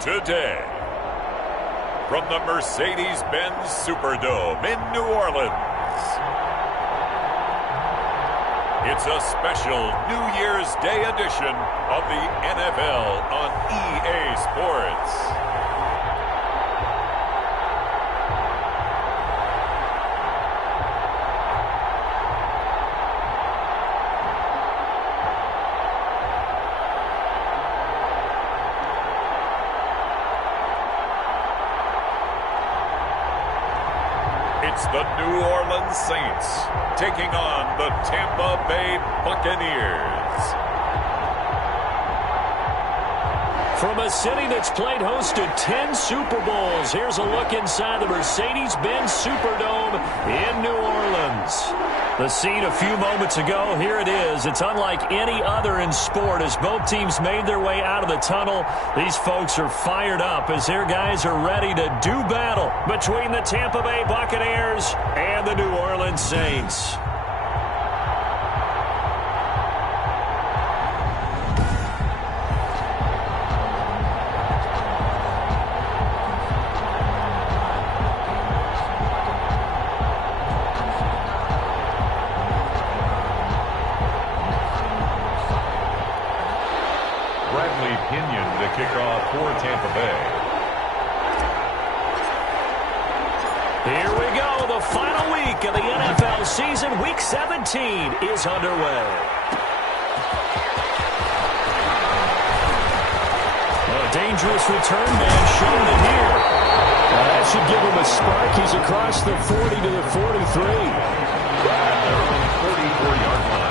Today, from the Mercedes-Benz Superdome in New Orleans, it's a special New Year's Day edition of the NFL on EA Sports. It's the New Orleans Saints taking on the Tampa Bay Buccaneers. From a city that's played host to 10 Super Bowls, here's a look inside the Mercedes-Benz Superdome in New Orleans. The scene a few moments ago, here it is. It's unlike any other in sport as both teams made their way out of the tunnel. These folks are fired up as their guys are ready to do battle between the Tampa Bay Buccaneers and the New Orleans Saints. Kickoff for Tampa Bay. Here we go. The final week of the NFL season. Week 17 is underway. A dangerous return man showing it here. That should give him a spark. He's across the 40 to the 43. At their own 44-yard line.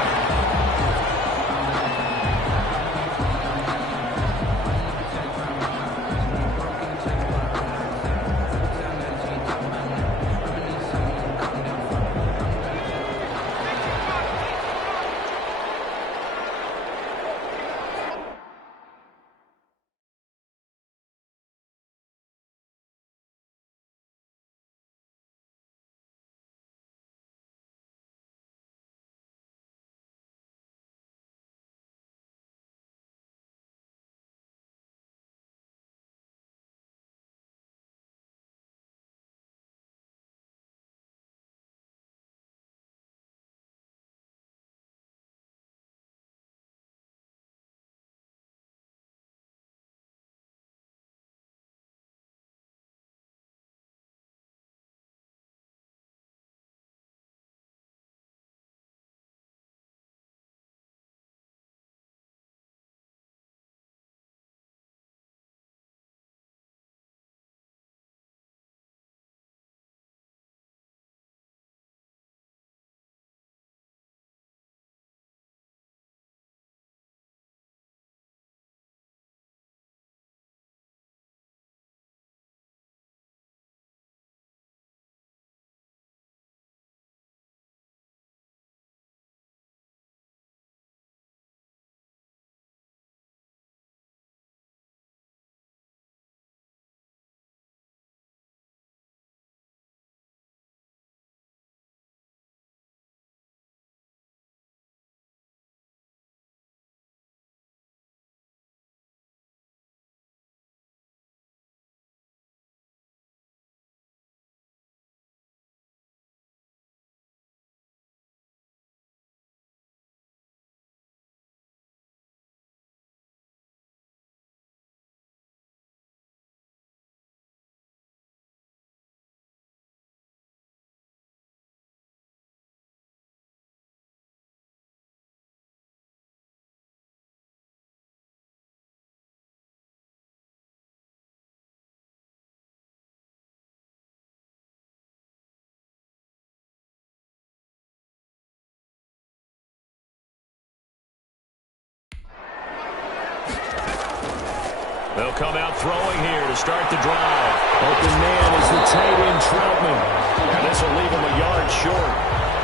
They'll come out throwing here to start the drive. Open man is the tight end, Troutman. And this will leave him a yard short.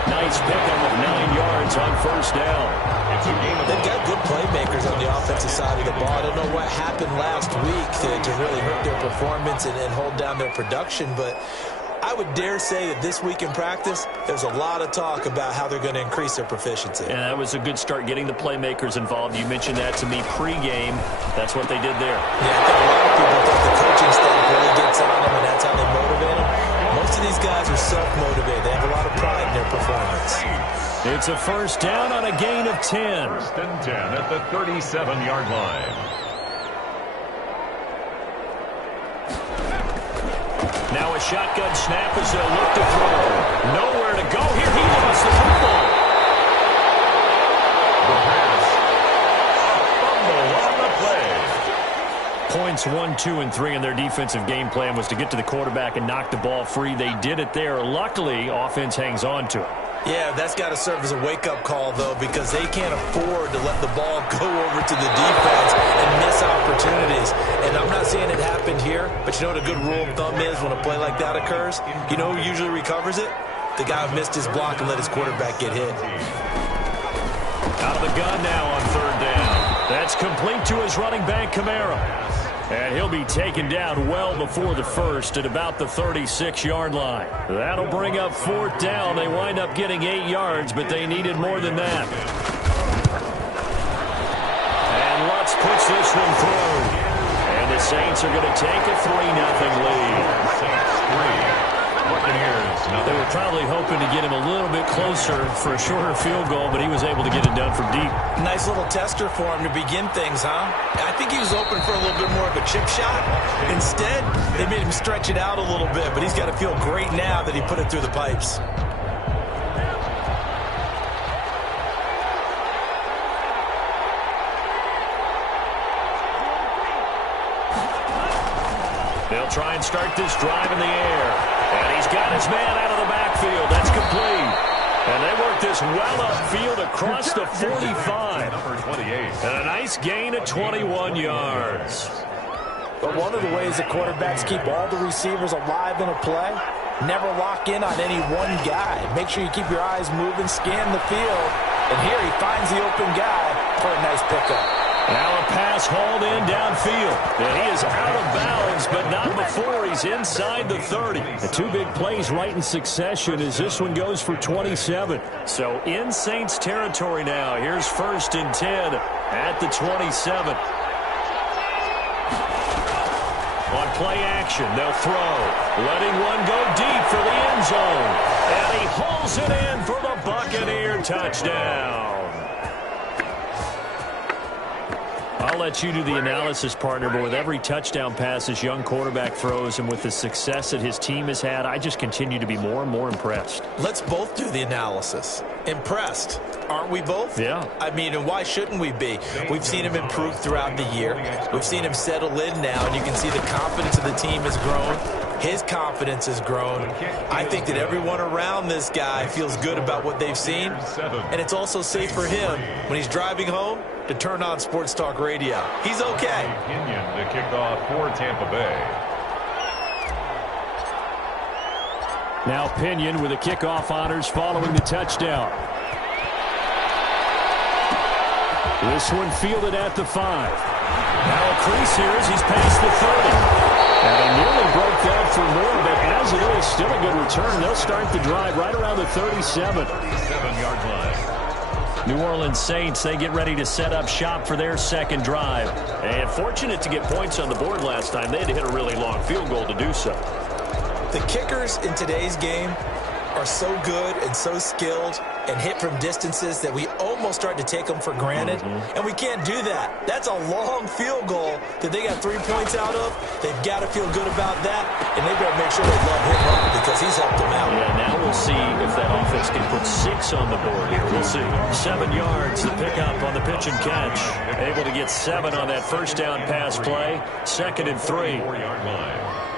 Nice pickup of 9 yards on first down. They've got good playmakers on the offensive side of the ball. I don't know what happened last week to really hurt their performance and hold down their production, but I would dare say that this week in practice, there's a lot of talk about how they're going to increase their proficiency. And that was a good start, getting the playmakers involved. You mentioned that to me pregame. That's what they did there. Yeah, I think a lot of people thought It's a first down on a gain of 10. First and 10 at the 37-yard line. Now a shotgun snap as they'll look to throw. Nowhere to go here. He lost the football. The pass. A fumble on the play. Points 1, 2, and 3 in their defensive game plan was to get to the quarterback and knock the ball free. They did it there. Luckily, offense hangs on to it. Yeah, that's got to serve as a wake-up call, though, because they can't afford to let the ball go over to the defense and miss opportunities. And I'm not saying it happened here, but you know what a good rule of thumb is when a play like that occurs? You know who usually recovers it? The guy who missed his block and let his quarterback get hit. Out of the gun now on third down. That's complete to his running back, Kamara. And he'll be taken down well before the first at about the 36-yard line. That'll bring up fourth down. They wind up getting 8 yards, but they needed more than that. And Lutz puts this one through. And the Saints are going to take a 3-0 lead. Saints 3. Buccaneers. They were probably hoping to get him a little bit closer for a shorter field goal, but he was able to get it done from deep. Nice little tester for him to begin things, huh? I think he was hoping for a little bit more of a chip shot. Instead, they made him stretch it out a little bit, but he's got to feel great now that he put it through the pipes. They'll try and start this drive in the air. And he's got his man out of the backfield. That's complete. And they work this well upfield across the 45. Number 28. And a nice gain of 21 yards. But one of the ways the quarterbacks keep all the receivers alive in a play, never lock in on any one guy. Make sure you keep your eyes moving, scan the field. And here he finds the open guy for a nice pickup. Now a pass hauled in downfield. And he is out of bounds, but not before he's inside the 30. The two big plays right in succession as this one goes for 27. So in Saints territory now. Here's first and 10 at the 27. On play action, they'll throw. Letting one go deep for the end zone. And he hauls it in for the Buccaneer touchdown. I'll let you do the analysis, partner, but with every touchdown pass this young quarterback throws and with the success that his team has had, I just continue to be more and more impressed. Let's both do the analysis. Impressed. Aren't we both? Yeah. I mean, and why shouldn't we be? We've seen him improve throughout the year. We've seen him settle in now, and you can see the confidence of the team has grown. His confidence has grown. I think that everyone around this guy feels good about what they've seen, and it's also safe for him when he's driving home to turn on Sports Talk Radio. He's okay. Pinion to kick off for Tampa Bay. Now Pinion with the kickoff honors following the touchdown. This one fielded at the 5. Now a crease here as he's past the 30. And they nearly broke that for more, but as it is, still a good return. They'll start the drive right around the 37. 37-yard line. New Orleans Saints, they get ready to set up shop for their second drive. And fortunate to get points on the board last time. They had to hit a really long field goal to do so. The kickers in today's game are so good and so skilled and hit from distances that we almost start to take them for granted. And we can't do that. That's a long field goal that they got 3 points out of. They've got to feel good about that, and they better make sure they love him up because he's helped them out. Yeah, now we'll see if that offense can put 6 on the board here. We'll see. 7 yards, the pickup on the pitch and catch. Able to get 7 on that first down pass play. Second and 3. 4-yard line.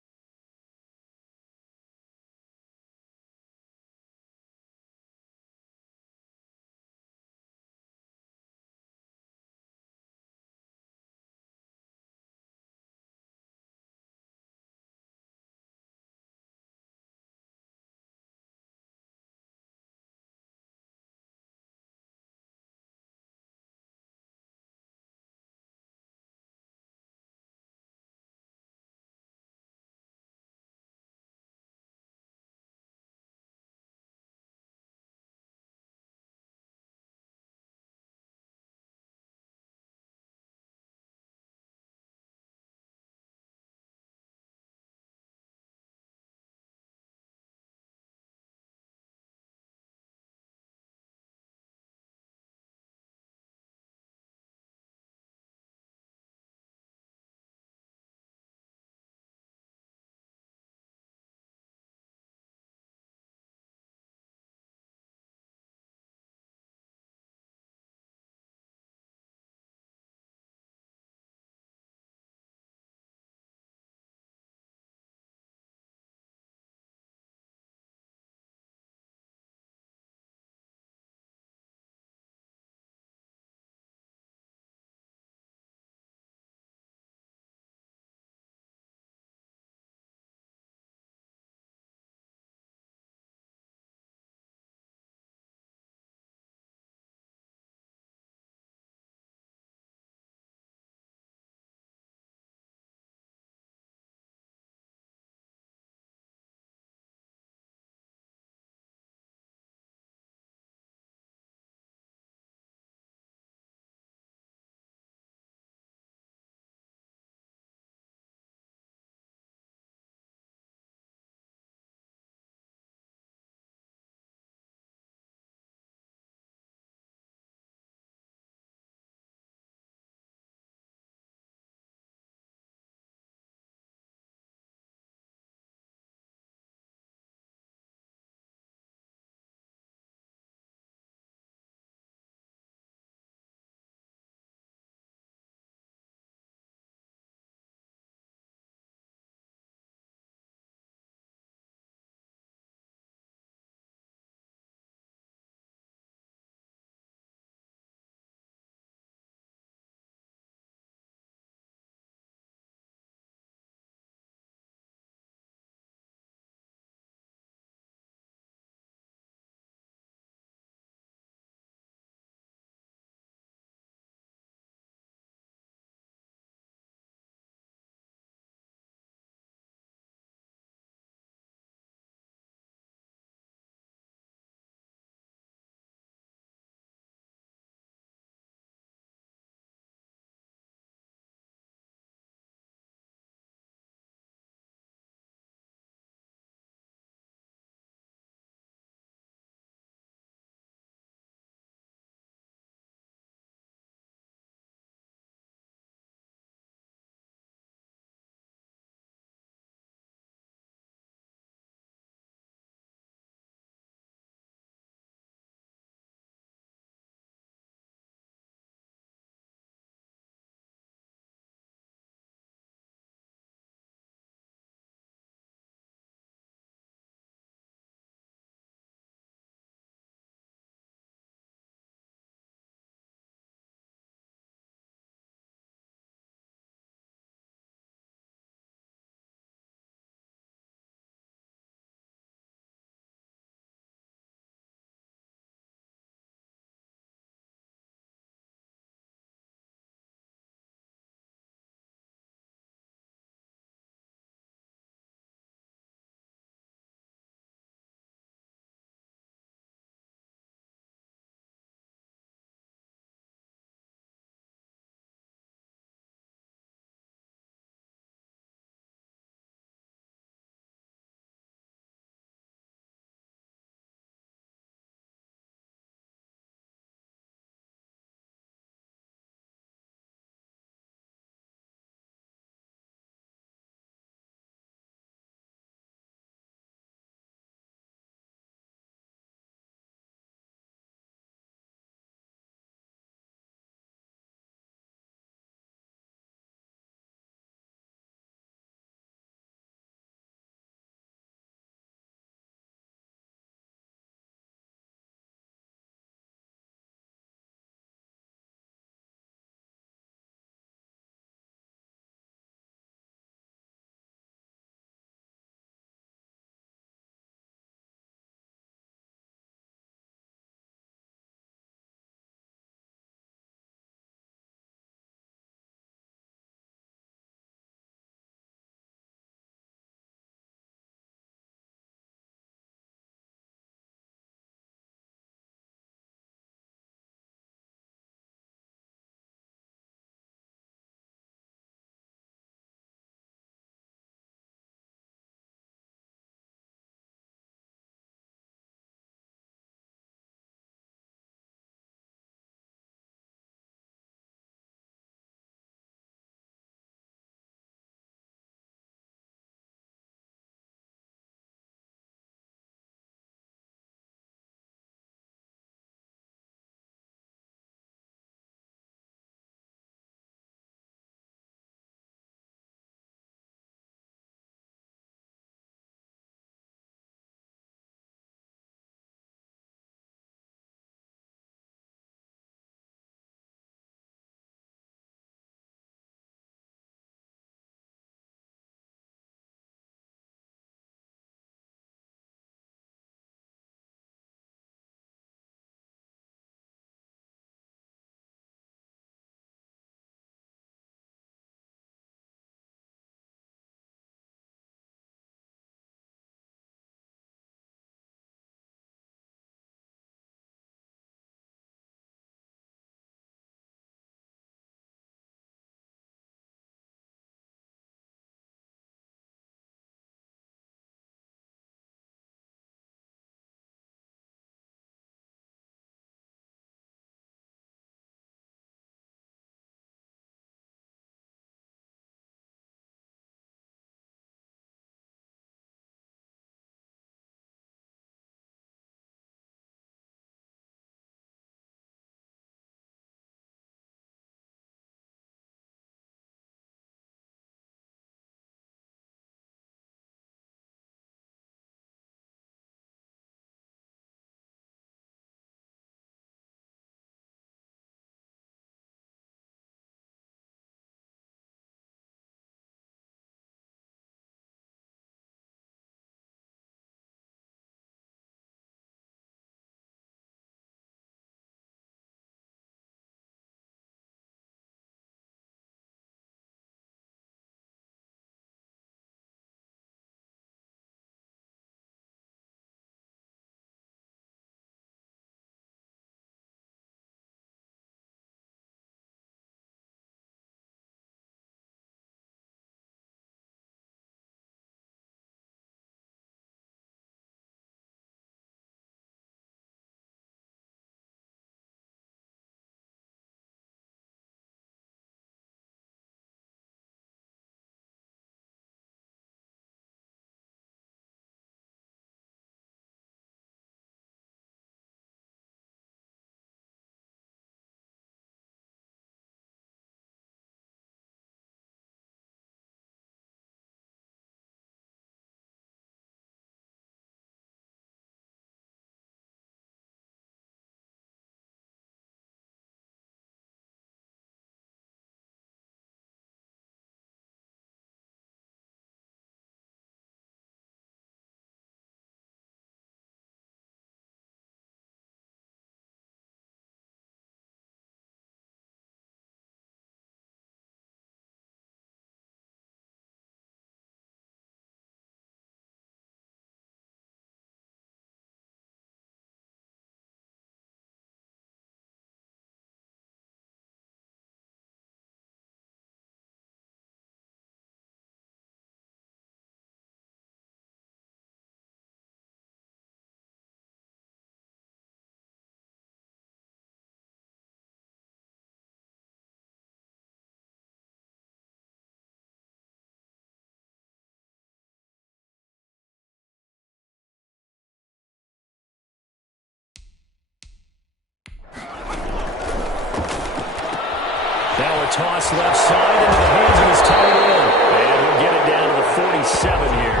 toss left side into the hands of his tight end. And he'll get it down to the 47 here.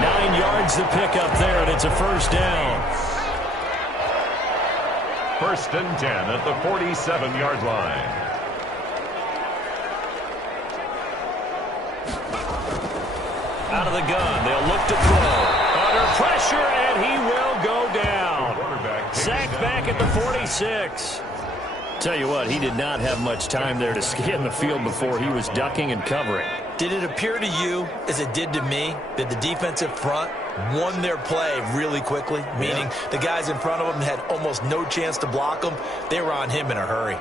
9 yards to pick up there, and it's a first down. 1st and 10 at the 47-yard line. Out of the gun, they'll look to throw. Under pressure, and he will go down. Sacked back at the 46. Tell you what, he did not have much time there to scan the field before he was ducking and covering. Did it appear to you, as it did to me, that the defensive front won their play really quickly? Meaning the guys in front of them had almost no chance to block him. They were on him in a hurry.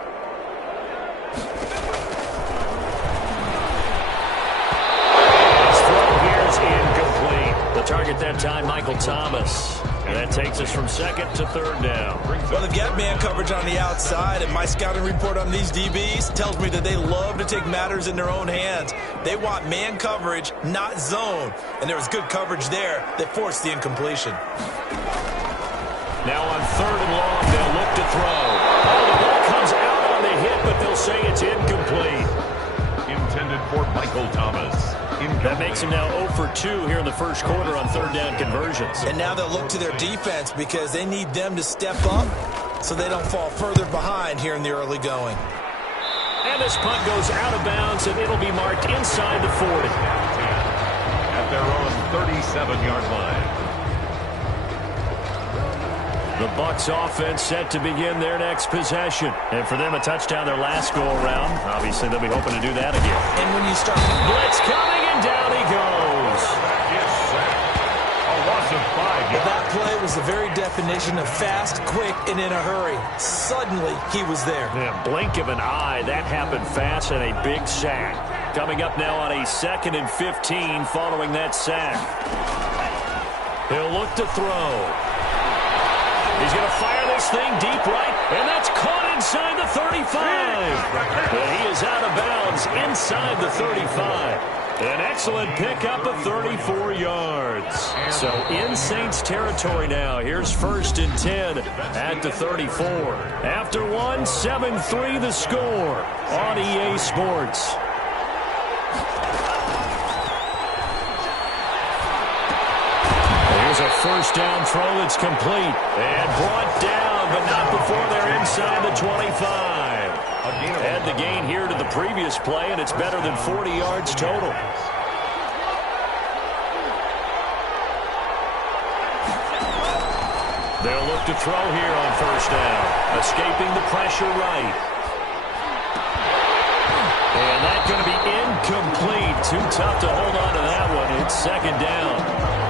His throw here is incomplete. The target that time, Michael Thomas. And that takes us from 2nd to 3rd down. Well, they've got man coverage on the outside, and my scouting report on these DBs tells me that they love to take matters in their own hands. They want man coverage, not zone. And there was good coverage there that forced the incompletion. Now on 3rd and long, they'll look to throw. Oh, the ball comes out on the hit, but they'll say it's incomplete. Intended for Michael Thomas. That makes him now 0 for 2 here in the first quarter on 3rd down conversions. And now they'll look to their defense because they need them to step up so they don't fall further behind here in the early going. And this punt goes out of bounds, and it'll be marked inside the 40. At their own 37-yard line. The Bucs offense set to begin their next possession. And for them, a touchdown their last go-around. Obviously, they'll be hoping to do that again. And when you start... Blitz coming, and down he goes. A loss of 5 yards. That play was the very definition of fast, quick, and in a hurry. Suddenly, he was there. Yeah, blink of an eye. That happened fast, and a big sack. Coming up now on a 2nd and 15 following that sack. He'll look to throw. He's going to fire this thing deep right, and that's caught inside the 35. And he is out of bounds inside the 35. An excellent pickup of 34 yards. So in Saints territory now. Here's 1st and 10 at the 34. After one, 7-3 the score on EA Sports. Here's a 1st down throw that's complete. And brought down, but not before they're inside the 25. Add the gain here to the previous play, and it's better than 40 yards total. They'll look to throw here on 1st down. Escaping the pressure right. And that's going to be incomplete. Too tough to hold on to that one. It's 2nd down.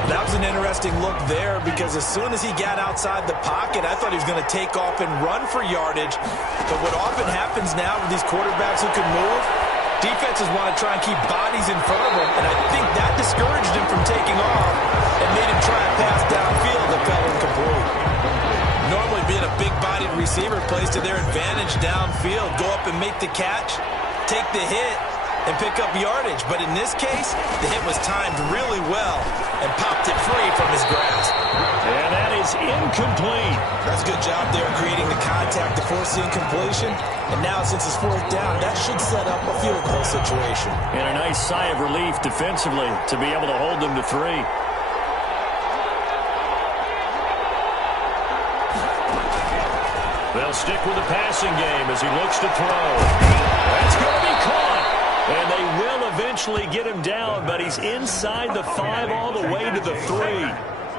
That was an interesting look there because as soon as he got outside the pocket, I thought he was going to take off and run for yardage. But what often happens now with these quarterbacks who can move, defenses want to try and keep bodies in front of them, and I think that discouraged him from taking off and made him try a pass downfield that fell incomplete. Normally being a big-bodied receiver plays to their advantage downfield, go up and make the catch, take the hit, and pick up yardage. But in this case, the hit was timed really well and popped it free from his grasp. And that is incomplete. That's a good job there creating the contact to force the incompletion. And now since it's 4th down, that should set up a field goal situation. And a nice sigh of relief defensively to be able to hold them to 3. They'll stick with the passing game as he looks to throw. That's going to be caught. And they will eventually get him down, but he's inside the 5 all the way to the 3.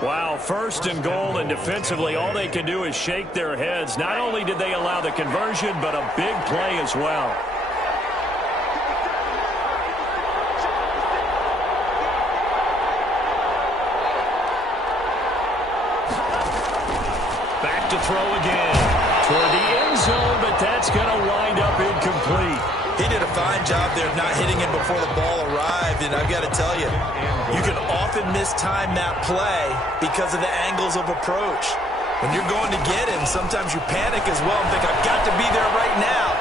Wow, 1st and goal, and defensively all they can do is shake their heads. Not only did they allow the conversion, but a big play as well. Back to throw again. Toward the end zone, but that's going to wind up incomplete. He did a fine job there of not hitting him before the ball arrived, and I've got to tell you, you can often mistime that play because of the angles of approach. When you're going to get him, sometimes you panic as well and think, I've got to be there right now.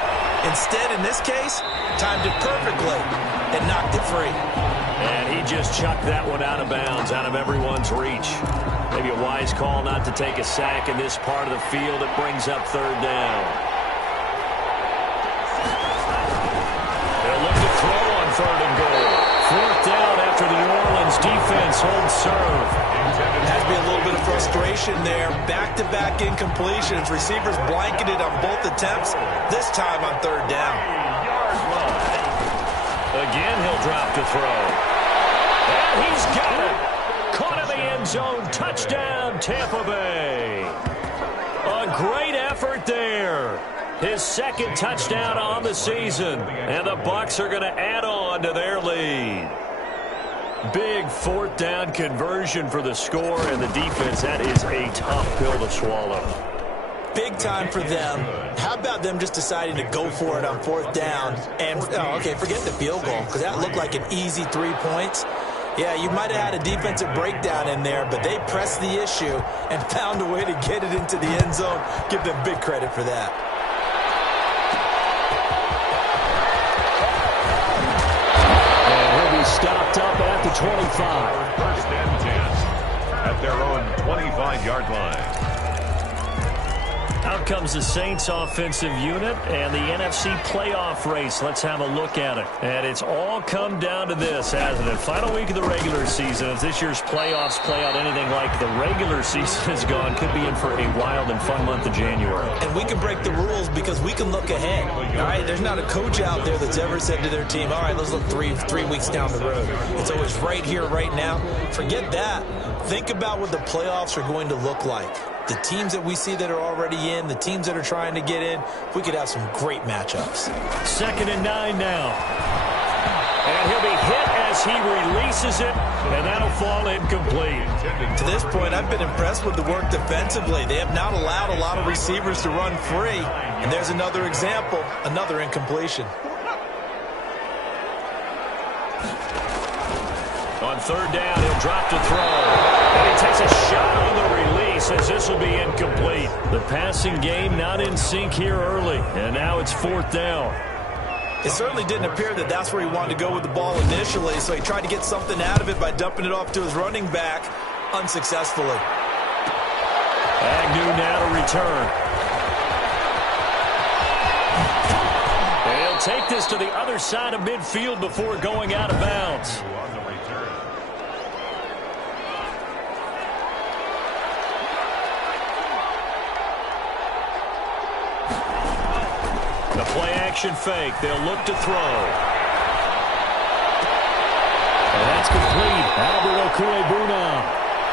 Instead, in this case, timed it perfectly and knocked it free. And he just chucked that one out of bounds, out of everyone's reach. Maybe a wise call not to take a sack in this part of the field. It brings up 3rd down. situation there. Back-to-back incompletions. Receivers blanketed on both attempts, this time on third down. Again, he'll drop to throw. And he's got it. Caught in the end zone. Touchdown, Tampa Bay. A great effort there. His second touchdown on the season. And the Bucs are going to add on to their lead. Big fourth down conversion for the score, and the defense, that is a tough pill to swallow. Big time for them. How about them just deciding to go for it on fourth down? And, forget the field goal, because that looked like an easy 3 points. Yeah, you might have had a defensive breakdown in there, but they pressed the issue and found a way to get it into the end zone. Give them big credit for that. Stopped up at the 25. First and 10 at their own 25-yard line. Out comes the Saints offensive unit and the NFC playoff race. Let's have a look at it. And it's all come down to this, hasn't it? Final week of the regular season. As this year's playoffs play out anything like the regular season is gone, could be in for a wild and fun month of January. And we can break the rules because we can look ahead. All right, there's not a coach out there that's ever said to their team, all right, let's look three weeks down the road. It's always right here, right now. Forget that. Think about what the playoffs are going to look like. The teams that we see that are already in, the teams that are trying to get in, we could have some great matchups. 2nd and 9 now. And he'll be hit as he releases it, and that'll fall incomplete. To this point, I've been impressed with the work defensively. They have not allowed a lot of receivers to run free. And there's another example, another incompletion. On third down, he'll drop to throw. And he takes a shot on the release as this will be incomplete. The passing game not in sync here early. And now it's fourth down. It certainly didn't appear that that's where he wanted to go with the ball initially, so he tried to get something out of it by dumping it off to his running back unsuccessfully. Agnew now to return. And he'll take this to the other side of midfield before going out of bounds. The play-action fake. They'll look to throw. And that's complete. Albert Okwuegbunam.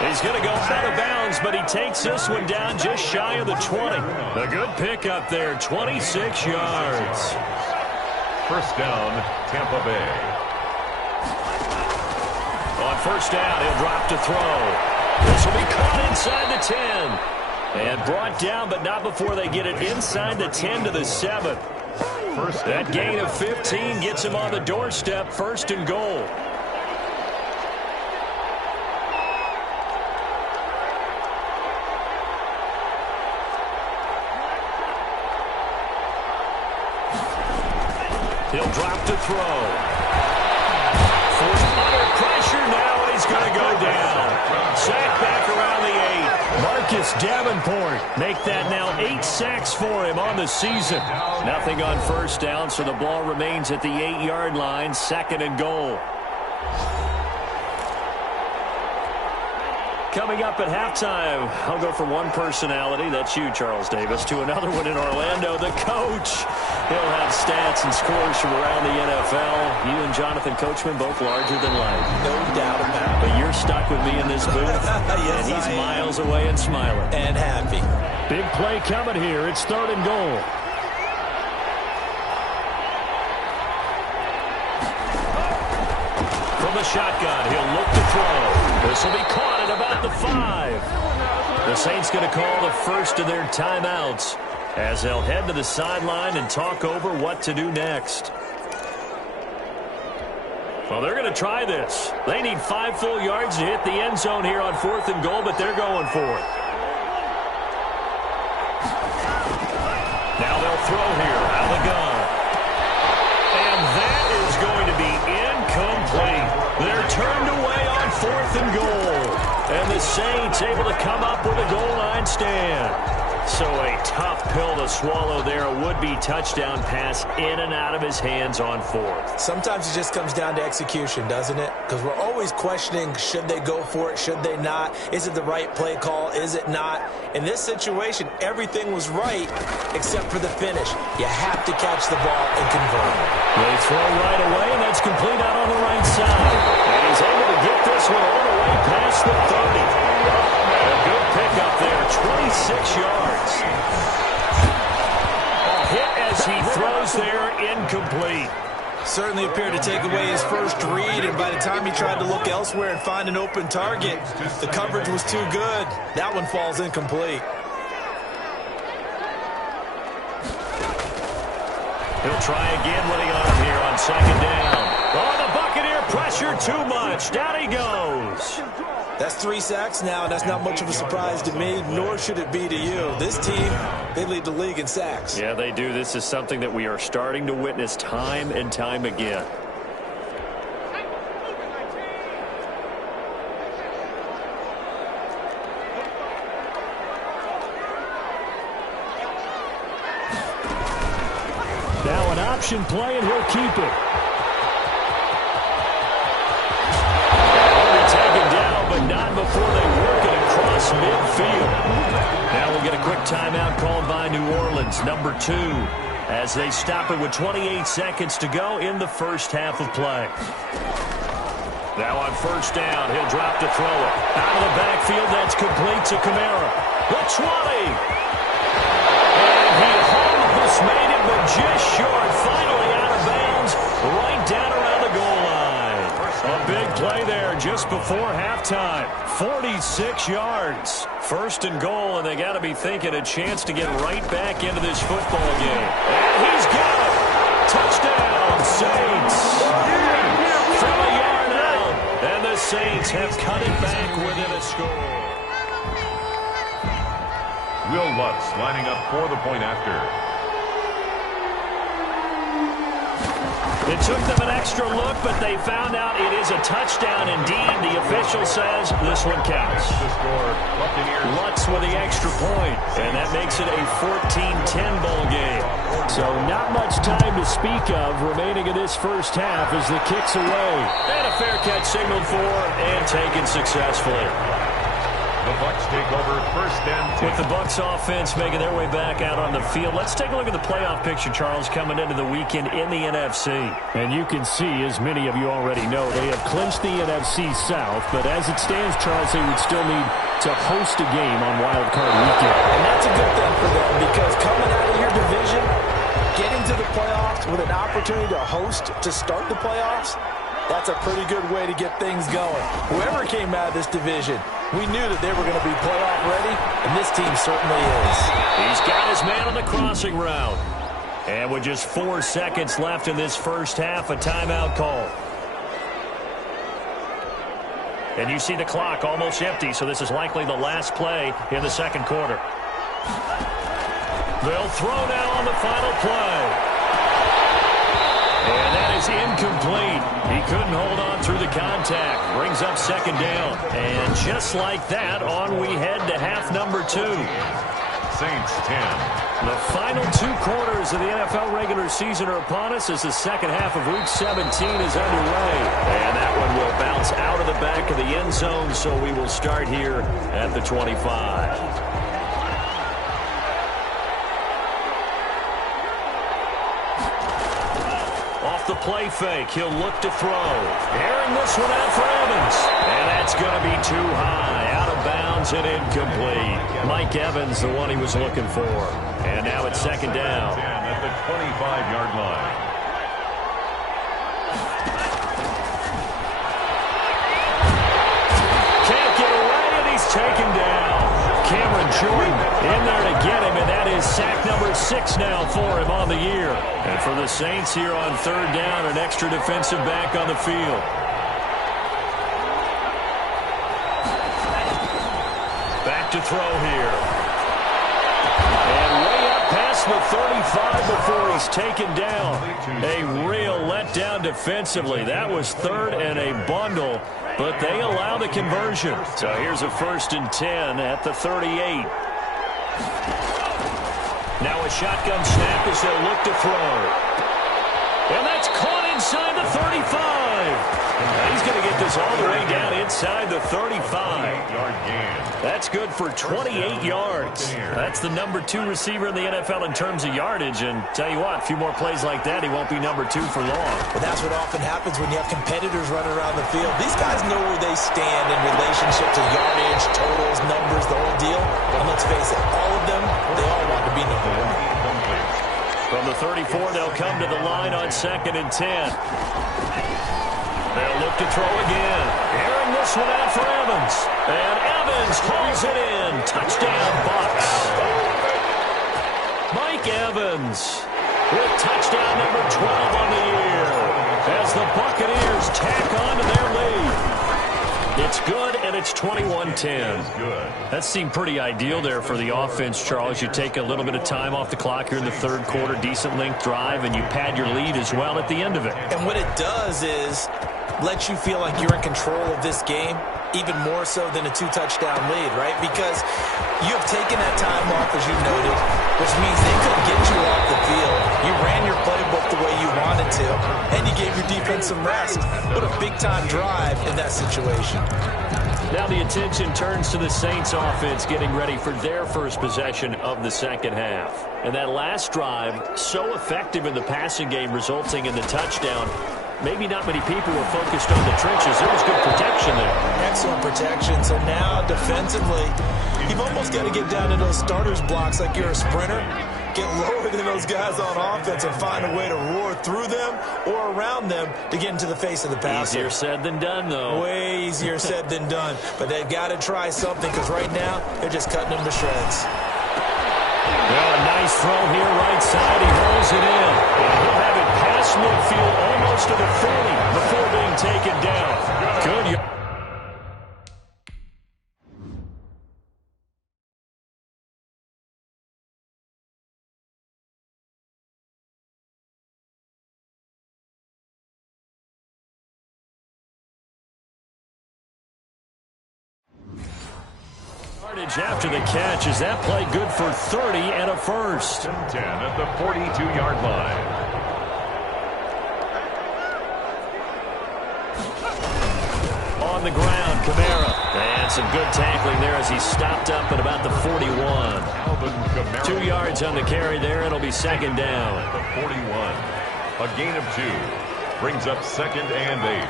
He's going to go out of bounds, but he takes this one down just shy of the 20. A good pickup there, 26 yards. First down, Tampa Bay. On first down, he'll drop to throw. This will be caught inside the 10. And brought down, but not before they get it inside the 10 to the 7. That gain of 15 gets him on the doorstep, 1st and goal. He'll drop to throw. Forced under pressure now, and he's going to go down. Sack back around the 8. Marcus Davenport make that now 8 sacks for him on the season. Nothing on first down, so the ball remains at the 8-yard line, 2nd and goal. Coming up at halftime, I'll go from one personality, that's you, Charles Davis, to another one in Orlando, the coach. He'll have stats and scores from around the NFL. You and Jonathan Coachman, both larger than life. No doubt about it. But you're stuck with me in this booth, yes, and he's miles away and smiling. And happy. Big play coming here. It's 3rd and goal. From the shotgun, he'll look to throw. This will be caught at about the 5. The Saints going to call the first of their timeouts as they'll head to the sideline and talk over what to do next. Well, they're going to try this. They need 5 full yards to hit the end zone here on 4th and goal, but they're going for it. Now they'll throw here out of the gun. And that is going to be incomplete. They're turned away on 4th and goal. And the Saints able to come up with a goal line stand. So a tough pill to swallow there. A would-be touchdown pass in and out of his hands on fourth. Sometimes it just comes down to execution, doesn't it? Because we're always questioning, should they go for it, should they not? Is it the right play call, is it not? In this situation, everything was right except for the finish. You have to catch the ball and convert. They throw right away, and that's complete out on the right side. And he's able to get this one all the way past the 30. A good pickup there, 26 yards. Hit as he throws there, incomplete. Certainly appeared to take away his first read, and by the time he tried to look elsewhere and find an open target, the coverage was too good. That one falls incomplete. He'll try again with the arm here on second down. Oh, the Buccaneer pressure too much. Down he goes. That's 3 sacks now, and that's not much of a surprise to me, nor should it be to you. This team, they lead the league in sacks. Yeah, they do. This is something that we are starting to witness time and time again. Now an option play, and he'll keep it. But not before they work it across midfield. Now we'll get a quick timeout called by New Orleans, number 2, as they stop it with 28 seconds to go in the first half of play. Now on first down, he'll drop to throw it. Out of the backfield, that's complete to Kamara. The 20. And he almost made it, but just short. Finally out of bounds, right down around the goal line. A big play there just before halftime. 46 yards. First and goal, and they got to be thinking a chance to get right back into this football game. And he's got it. Touchdown, Saints. From a yard out. And the Saints have cut it back within a score. Will Lutz lining up for the point after. It took them an extra look, but they found out it is a touchdown indeed. The official says this one counts. Lutz with the extra point, and that makes it a 14-10 ball game. So not much time to speak of remaining in this first half as the kick's away. And a fair catch signaled for and taken successfully. The Bucs take over first and 10. With the Bucs offense making their way back out on the field, let's take a look at the playoff picture, Charles, coming into the weekend in the NFC. And you can see, as many of you already know, they have clinched the NFC South, but as it stands, Charles, they would still need to host a game on Wild Card Weekend. And that's a good thing for them, because coming out of your division, getting to the playoffs with an opportunity to host to start the playoffs, that's a pretty good way to get things going. Whoever came out of this division, we knew that they were going to be playoff ready, and this team certainly is. He's got his man on the crossing route. And with just 4 seconds left in this first half, a timeout call. And you see the clock almost empty, so this is likely the last play in the second quarter. They'll throw now on the final play. And that is incomplete. He couldn't hold on through the contact. Brings up second down. And just like that, on we head to half number 2. Saints 10. The final 2 quarters of the NFL regular season are upon us as the second half of Week 17 is underway. And that one will bounce out of the back of the end zone, so we will start here at the 25. The play fake. He'll look to throw. Airing this one out for Evans. And that's going to be too high. Out of bounds and incomplete. Mike Evans, the one he was looking for. And now it's second down. At the 25-yard line. Can't get away, and he's taken down. Cameron Jordan in there to get him, and that is sack number 6 now for him on the year. And for the Saints here on third down, an extra defensive back on the field. Back to throw here. And way up past the 35 before he's taken down. A real letdown defensively. That was third and a bundle, but they allow the conversion. So here's a 1st and 10 at the 38. Now a shotgun snap as they'll look to throw. And that's caught inside the 35. He's going to get this all the way down inside the 35. That's good for 28 yards. That's the #2 receiver in the NFL in terms of yardage. And tell you what, a few more plays like that, he won't be #2 for long. But that's what often happens when you have competitors running around the field. These guys know where they stand in relationship to yardage, totals, numbers, the whole deal. And let's face it, all of them, they all want to be #1. From the 34, they'll come to the line on 2nd and 10. They'll look to throw again. Airing this one out for Evans. And Evans hauls it in. Touchdown, Bucs. Mike Evans with touchdown number 12 on the year as the Buccaneers tack on to their lead. It's good, and it's 21-10. That seemed pretty ideal there for the offense, Charles. You take a little bit of time off the clock here in the third quarter, decent length drive, and you pad your lead as well at the end of it. And what it does is let you feel like you're in control of this game, even more so than a 2-touchdown lead, right? Because you have taken that time off, as you noted, which means they couldn't get you off the field. You ran your playbook the way you wanted to, and you gave your defense some rest. What a big-time drive in that situation. Now the attention turns to the Saints offense getting ready for their first possession of the second half. And that last drive, so effective in the passing game, resulting in the touchdown. Maybe not many people were focused on the trenches. There was good protection there. Excellent protection. So now defensively, you've almost got to get down to those starters blocks like you're a sprinter. Get lower than those guys on offense and find a way to roar through them or around them to get into the face of the passer. Easier said than done, though. Way easier said than done. But they've got to try something because right now they're just cutting them to shreds. Well, a nice throw here right side. He rolls it in. And he'll have it past midfield almost to the 40 before being taken down. Good. After the catch, is that play good for 30 and a first? 10 at the 42-yard line. On the ground, Kamara. And some good tackling there as he stopped up at about the 41. 2 yards on the carry there. It'll be second down. The 41. A gain of 2. Brings up 2nd and 8.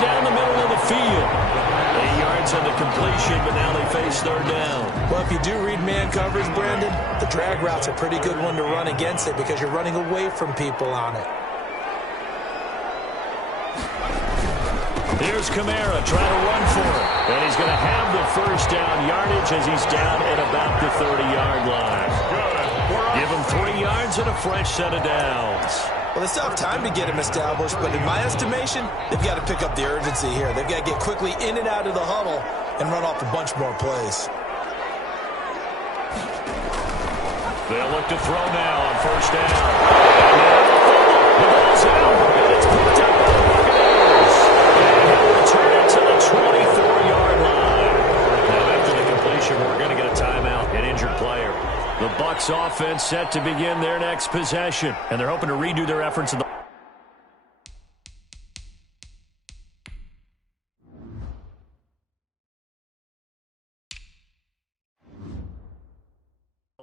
Down the middle of the field. 8 yards on the completion, but now they face third down. Well, if you do read man coverage, Brandon, the drag route's a pretty good one to run against it because you're running away from people on it. Here's Kamara trying to run for it. And he's going to have the first down yardage as he's down at about the 30-yard line. Give him 3 yards and a fresh set of downs. Well, they still have time to get him established, but in my estimation, they've got to pick up the urgency here. They've got to get quickly in and out of the huddle and run off a bunch more plays. They'll look to throw now on first down. The ball's out, and it's picked up by the Buccaneers. And he'll return it to the 24-yard line. Now, after the completion, we're going to get a timeout, an injured player. The Bucs offense set to begin their next possession, and they're hoping to redo their efforts in the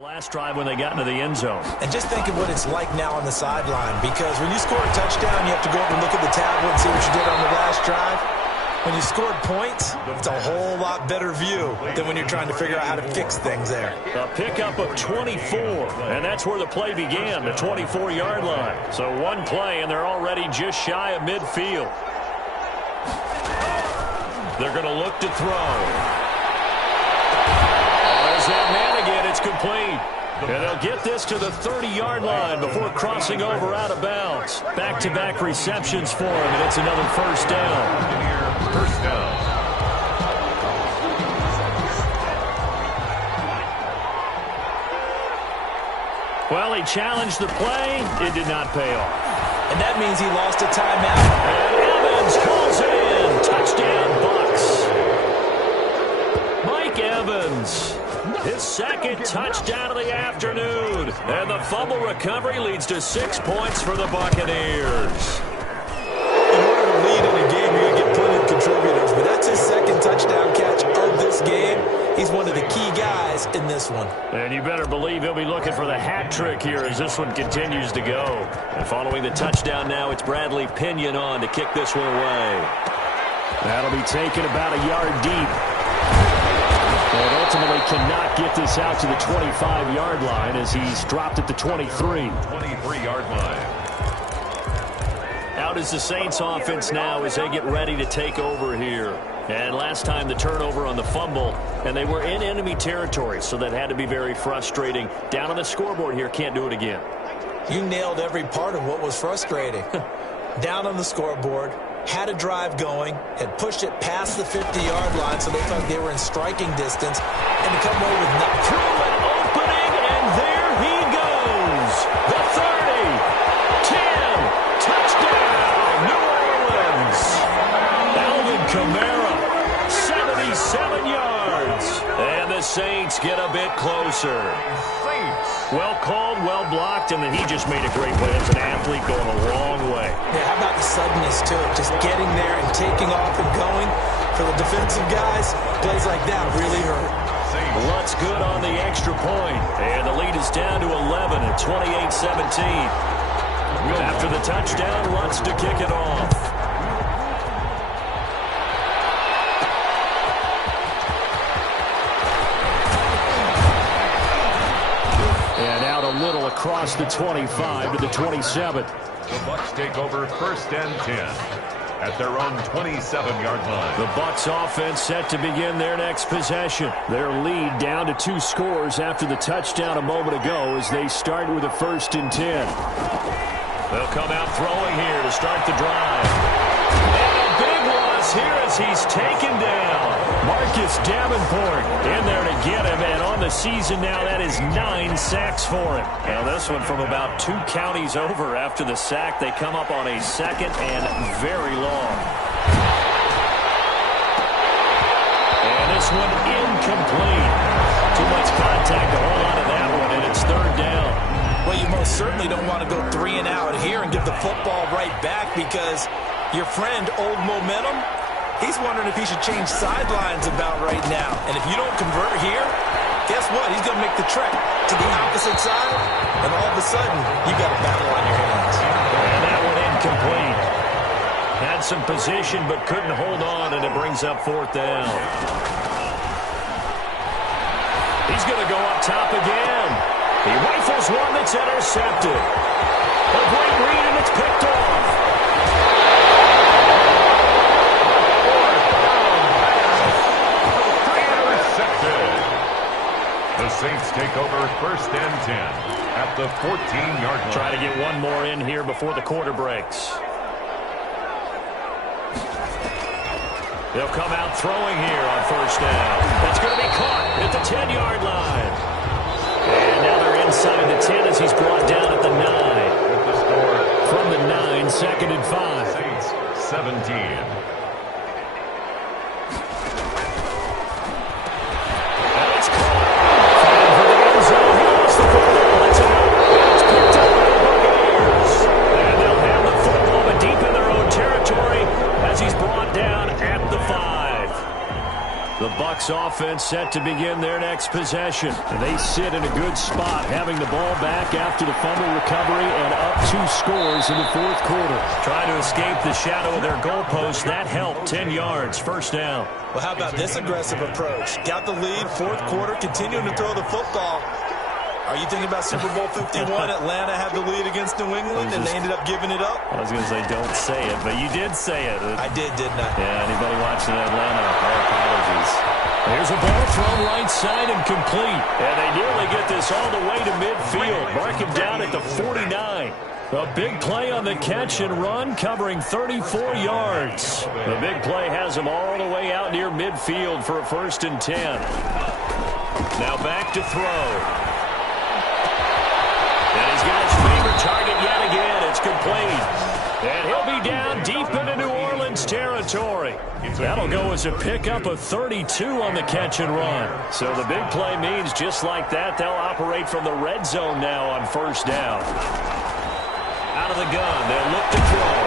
last drive when they got into the end zone. And just think of what it's like now on the sideline, because when you score a touchdown, you have to go over and look at the tablet and see what you did on the last drive. When you scored points, it's a whole lot better view than when you're trying to figure out how to fix things there. A pickup of 24, and that's where the play began, the 24-yard line. So one play, and they're already just shy of midfield. They're going to look to throw. There's that man again. It's complete. And they'll get this to the 30-yard line before crossing over out of bounds. Back-to-back receptions for him, and it's another first down. First down. Well, he challenged the play. It did not pay off. And that means he lost a timeout. And Evans calls it in. Touchdown, Bucs. Mike Orleans. His second touchdown of the afternoon. And the fumble recovery leads to 6 points for the Buccaneers. In order to lead in a game, you're going to get plenty of contributors, but that's his second touchdown catch of this game. He's one of the key guys in this one. And you better believe he'll be looking for the hat trick here as this one continues to go. And following the touchdown now, it's Bradley Pinion on to kick this one away. That'll be taken about a yard deep. And ultimately cannot get this out to the 25-yard line as he's dropped at the 23. 23-yard line. Out is the Saints offense now as they get ready to take over here. And last time the turnover on the fumble, and they were in enemy territory, so that had to be very frustrating. Down on the scoreboard here, can't do it again. You nailed every part of what was frustrating. Down on the scoreboard, had a drive going, had pushed it past the 50-yard line, so they thought they were in striking distance, and to come away with nothing. Through an opening, and there he goes. The 30, 10, touchdown, New Orleans. Alvin Kamara, 77 yards. And the Saints get a bit closer. Well called, well blocked, and then he just made a great play. As an athlete going a long way. Yeah, how about the suddenness to it? Just getting there and taking off and going. For the defensive guys, plays like that really hurt. Lutz good on the extra point. And the lead is down to 11 at 28-17. After the touchdown, Lutz to kick it off. And out a little across the 25 to the 27. The Bucs take over 1st and 10 at their own 27-yard line. The Bucs offense set to begin their next possession. Their lead down to 2 scores after the touchdown a moment ago as they start with a 1st and 10. They'll come out throwing here to start the drive. And a big loss here as he's taken down. Marcus Davenport in there to get him, and on the season now, that is 9 sacks for him. Now this one from about 2 counties over after the sack. They come up on a 2nd and very long. And this one incomplete. Too much contact to hold on to that one, and it's 3rd down. Well, you most certainly don't want to go 3 and out here and give the football right back because your friend, Old Momentum, he's wondering if he should change sidelines about right now. And if you don't convert here, guess what? He's going to make the trek to the opposite side, and all of a sudden, you got a battle on your hands. And that one incomplete. Had some position but couldn't hold on, and it brings up 4th down. He's going to go up top again. He rifles one that's intercepted. A great read, and it's picked off. The Saints take over 1st and 10 at the 14-yard line. Try to get one more in here before the quarter breaks. They'll come out throwing here on 1st down. That's going to be caught at the 10-yard line. And now they're inside the 10 as he's brought down at the 9. With the score From the 9, 2nd and 5. Saints 17. The Bucs offense set to begin their next possession. They sit in a good spot, having the ball back after the fumble recovery and up 2 scores in the 4th quarter. Trying to escape the shadow of their goalpost. That helped. 10 yards, 1st down. Well, how about this aggressive approach? Got the lead, 4th quarter, continuing to throw the football. Are you thinking about Super Bowl 51? Atlanta had the lead against New England, and they ended up giving it up? I was going to say don't say it, but you did say it. I did, didn't I? Yeah, anybody watching Atlanta, our apologies. There's a ball thrown right side and complete. And they nearly get this all the way to midfield. Mark him down at the 49. A big play on the catch and run, covering 34 yards. The big play has him all the way out near midfield for a 1st and 10. Now back to throw. And he's got his favorite target yet again. It's complete. And he'll be down deep into New Orleans Orleans territory. That'll go as a pickup of 32 on the catch and run. So the big play means just like that, they'll operate from the red zone now on first down. Out of the gun, they'll look to throw.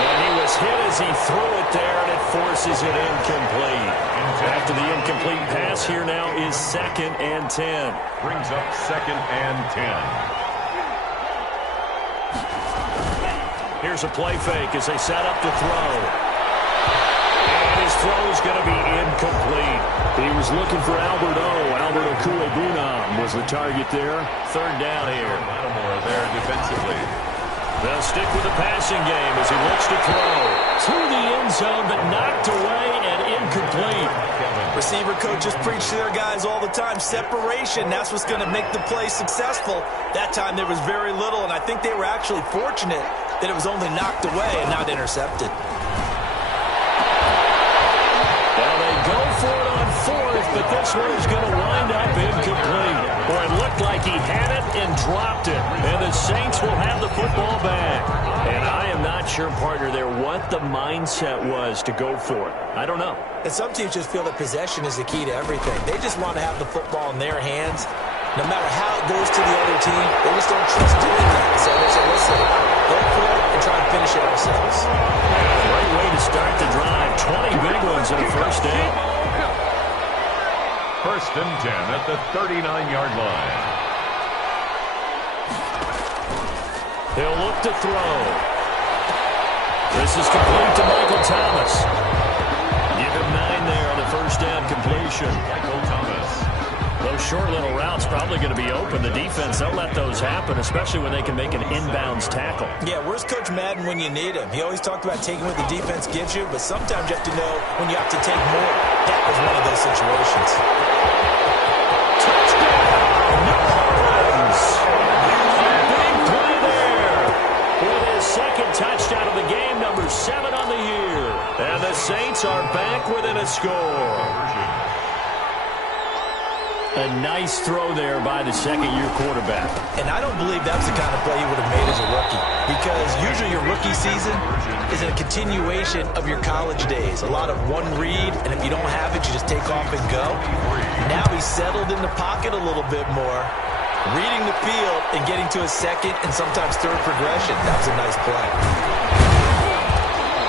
And he was hit as he threw it there, and it forces it incomplete. After the incomplete pass, here now is 2nd and 10. Brings up 2nd and 10. Here's a play fake as they set up to throw. And his throw's going to be incomplete. He was looking for Albert Okuebunam was the target there. 3rd down here. Lattimore there defensively. They'll stick with the passing game as he looks to throw. To the end zone, but knocked away and incomplete. Receiver coaches preach to their guys all the time. Separation, that's what's going to make the play successful. That time there was very little, and I think they were actually fortunate that it was only knocked away and not intercepted. Well, they go for it on 4th, but this one is going to wind up incomplete. Boy, it looked like he had it and dropped it. And the Saints will have the football back. And I am not sure, partner, there what the mindset was to go for it. I don't know. And some teams just feel that possession is the key to everything. They just want to have the football in their hands. No matter how it goes to the other team, they just don't trust doing that. So they say, listen, go for it and try and finish it ourselves. Great way to start the drive. 20 big ones in a first down. 1st and 10 at the 39-yard line. He'll look to throw. This is complete to Michael Thomas. Give him 9 there on the first down completion. Michael Thomas. Those short little routes probably going to be open. The defense, they'll let those happen, especially when they can make an inbounds tackle. Yeah, where's Coach Madden when you need him? He always talked about taking what the defense gives you, but sometimes you have to know when you have to take more. That was one of those situations. Touchdown! New Orleans! Big play there with his 2nd touchdown of the game, number 7 on the year. And the Saints are back within a score. A nice throw there by the 2nd-year quarterback. And I don't believe that's the kind of play he would have made as a rookie, because usually your rookie season is a continuation of your college days. A lot of one read, and if you don't have it, you just take off and go. Now he's settled in the pocket a little bit more, reading the field and getting to a 2nd and sometimes 3rd progression. That was a nice play.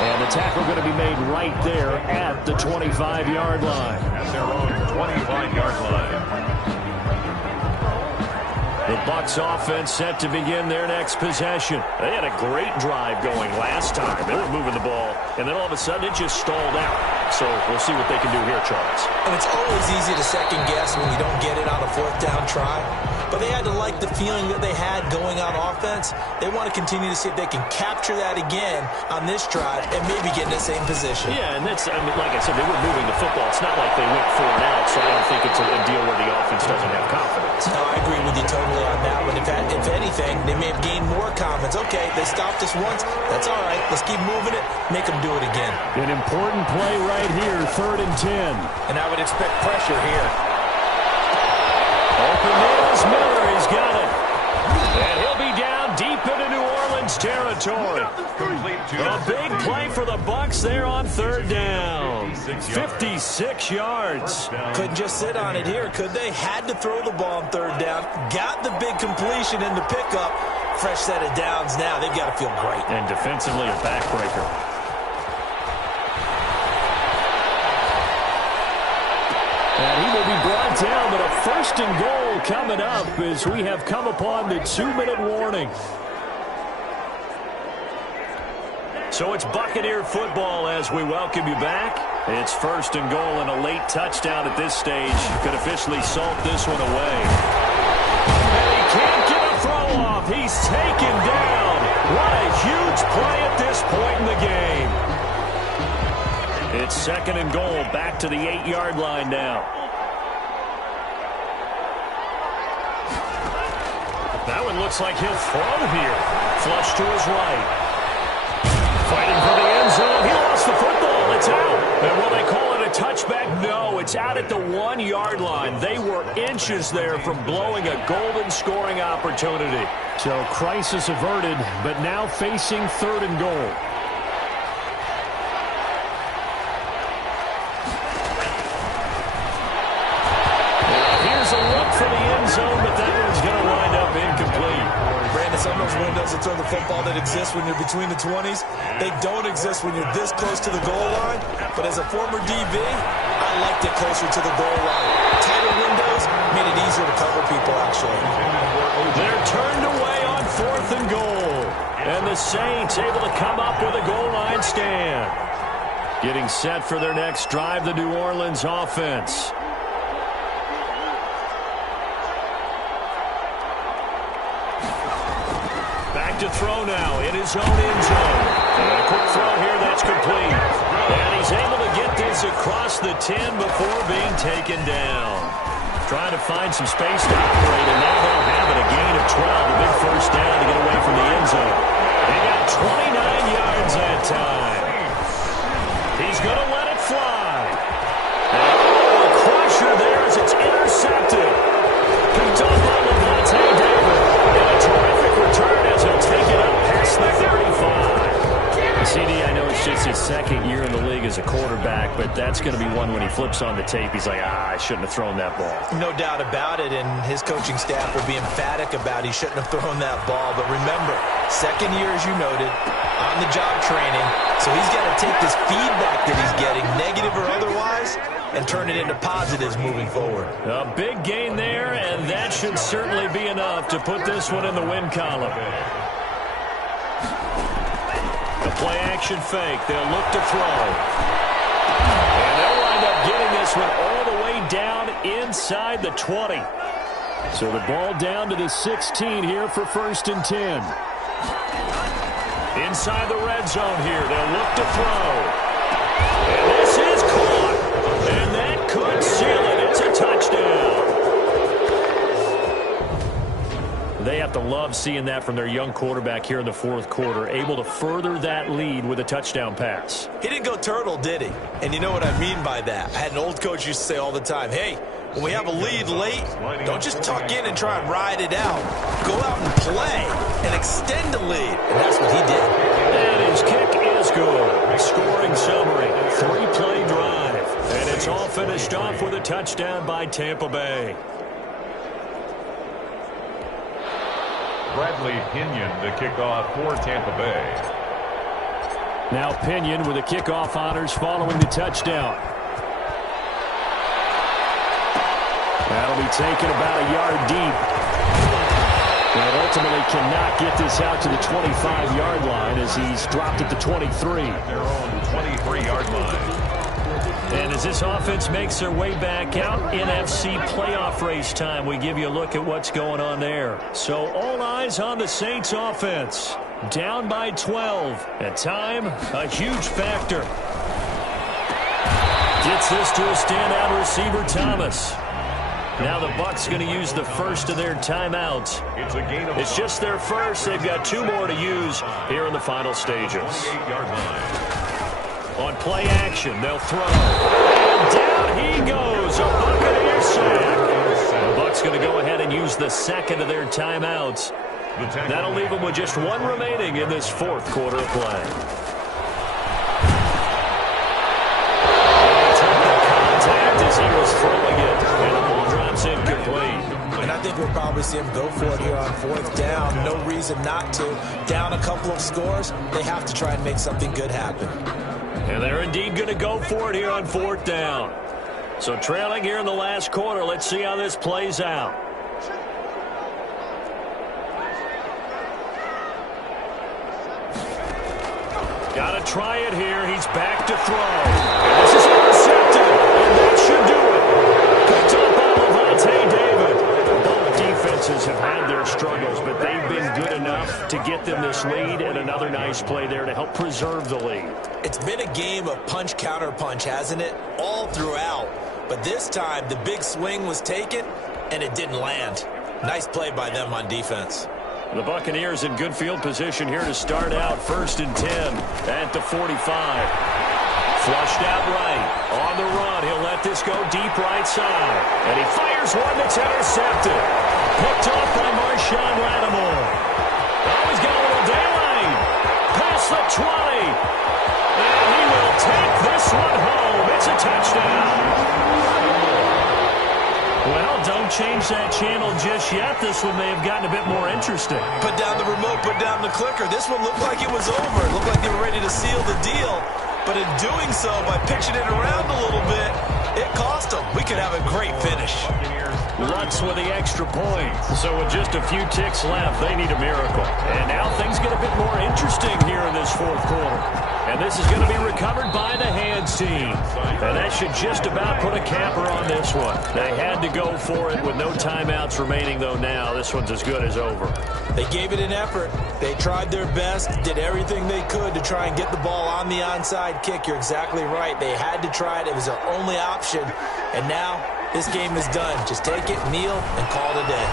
And the tackle going to be made right there at the 25-yard line. At their own 25-yard line. The Bucs offense set to begin their next possession. They had a great drive going last time. They were moving the ball, and then all of a sudden it just stalled out. So we'll see what they can do here, Charles. And it's always easy to second guess when you don't get it on a 4th down try. But they had to like the feeling that they had going on offense. They want to continue to see if they can capture that again on this drive and maybe get in the same position. Yeah, and that's, I mean, like I said, they were moving the football. It's not like they went 4 and out, so I don't think it's a deal where the offense doesn't have confidence. No, I agree with you totally on that one. If anything, they may have gained more confidence. Okay, they stopped us once. That's all right. Let's keep moving it. Make them do it again. An important play right here, 3rd and 10. And I would expect pressure here. Open Mills Miller, he's got it. And he'll be down deep into New Orleans territory. A big play for the Bucs there on 3rd down. 56 yards. Couldn't just sit on it here, could they? Had to throw the ball on 3rd down. Got the big completion in the pickup. Fresh set of downs now. They've got to feel great. And defensively a backbreaker. And he will be brought down, but a 1st and goal coming up as we have come upon the 2-minute warning. So it's Buccaneer football as we welcome you back. It's 1st and goal, and a late touchdown at this stage could officially salt this one away. And he can't get a throw off. He's taken down. What a huge play at this point in the game. It's 2nd and goal, back to the 8-yard line now. That one looks like he'll throw here. Flush to his right. Fighting for the end zone. He lost the football. It's out. And will they call it a touchback? No, it's out at the 1-yard line. They were inches there from blowing a golden scoring opportunity. So crisis averted, but now facing 3rd and goal. for the end zone, but that one's going to wind up incomplete. Brandon, some of those windows to throw the football that exist when you're between the 20s, they don't exist when you're this close to the goal line. But as a former DB, I liked it closer to the goal line. Tighter windows made it easier to cover people, actually. They're turned away on 4th and goal. And the Saints able to come up with a goal line stand. Getting set for their next drive, the New Orleans offense. Back to throw now in his own end zone. And a quick throw here, that's complete. And he's able to get this across the 10 before being taken down. Trying to find some space to operate, and now they'll have it. A gain of 12, a big first down to get away from the end zone. They got 29 yards that time. He's going to let it fly. Oh, a crusher there as it's intercepted. Picked off by Levante David. And a terrific return as he'll take it up past the 35. CD, I know it's just his second year in the league as a quarterback, but that's going to be one when he flips on the tape. He's like, I shouldn't have thrown that ball. No doubt about it, and his coaching staff will be emphatic about he shouldn't have thrown that ball. But remember, second year, as you noted, on-the-job training, so he's got to take this feedback that he's getting, negative or otherwise, and turn it into positives moving forward. A big gain there, and that should certainly be enough to put this one in the win column. The play-action fake. They'll look to throw. And they'll wind up getting this one all the way down inside the 20. So the ball down to the 16 here for 1st and 10. Inside the red zone here. They'll look to throw. And this is caught. And that could seal it. It's a touchdown. They have to love seeing that from their young quarterback here in the 4th quarter, able to further that lead with a touchdown pass. He didn't go turtle, did he? And you know what I mean by that. I had an old coach used to say all the time, hey, when we have a lead late, don't just tuck in and try and ride it out. Go out and play and extend the lead. And that's what he did. And his kick is good. Scoring summary, 3-play drive. And it's all finished off with a touchdown by Tampa Bay. Bradley Pinion, the kickoff for Tampa Bay. Now Pinion with the kickoff honors following the touchdown. That'll be taken about a yard deep. And ultimately cannot get this out to the 25-yard line as he's dropped at the 23. Their own 23-yard line. And as this offense makes their way back out, NFC playoff race time, we give you a look at what's going on there. So all eyes on the Saints offense. Down by 12. At time, a huge factor. Gets this to a standout receiver, Thomas. Now the Bucs going to use the first of their timeouts. It's just their first. They've got 2 more to use here in the final stages. 28-yard line. On play action, they'll throw. And down he goes. A Buccaneer sack. The Bucs going to go ahead and use the second of their timeouts. That'll leave them with just 1 remaining in this 4th quarter of play. And he took the contact as he was throwing it. And the ball drops incomplete. And I think we'll probably see him go for it here on 4th down. No reason not to. Down a couple of scores, they have to try and make something good happen. And they're indeed going to go for it here on 4th down. So trailing here in the last quarter, let's see how this plays out. Got to try it here. He's back to throw. And this is intercepted. And that should do it. Picked up by Levante David. Both defenses have had their struggles, but they've been good enough to get them this lead, and another nice play there to help preserve the lead. It's been a game of punch-counter-punch, hasn't it? All throughout. But this time, the big swing was taken, and it didn't land. Nice play by them on defense. The Buccaneers in good field position here to start out. 1st and 10 at the 45. Flushed out right. On the run, he'll let this go deep right side. And he fires one that's intercepted. Picked off by Marshawn Lattimore. Oh, he's got a little daylight. Past the 20. And he will take this one home. It's a touchdown. Well done don't change that channel just yet. This one may have gotten a bit more interesting. Put down the remote, put down the clicker. This one looked like it was over. It looked like they were ready to seal the deal. But in doing so, by pitching it around a little bit, it cost them. We could have a great finish. Lutz with the extra point. So with just a few ticks left, they need a miracle. And now things get a bit more interesting here in this fourth quarter. And this is going to be recovered by the Hands team. And that should just about put a capper on this one. They had to go for it with no timeouts remaining, though, now. This one's as good as over. They gave it an effort. They tried their best, did everything they could to try and get the ball on the onside kick. You're exactly right. They had to try it. It was their only option. And now this game is done. Just take it, kneel, and call it a day.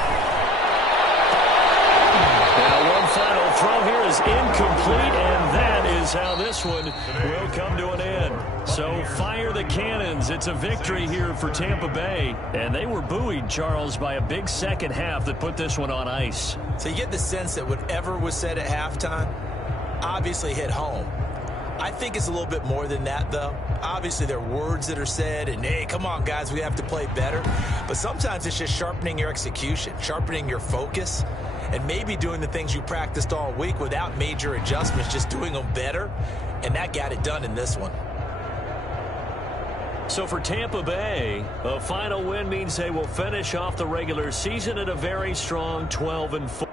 Now one final throw here is incomplete, and that is how this one will come to an end. So fire the cannons. It's a victory here for Tampa Bay. And they were buoyed, Charles, by a big second half that put this one on ice. So you get the sense that whatever was said at halftime obviously hit home. I think it's a little bit more than that, though. Obviously, there are words that are said, and, hey, come on, guys, we have to play better. But sometimes it's just sharpening your execution, sharpening your focus, and maybe doing the things you practiced all week without major adjustments, just doing them better, and that got it done in this one. So for Tampa Bay, a final win means they will finish off the regular season at a very strong 12-4.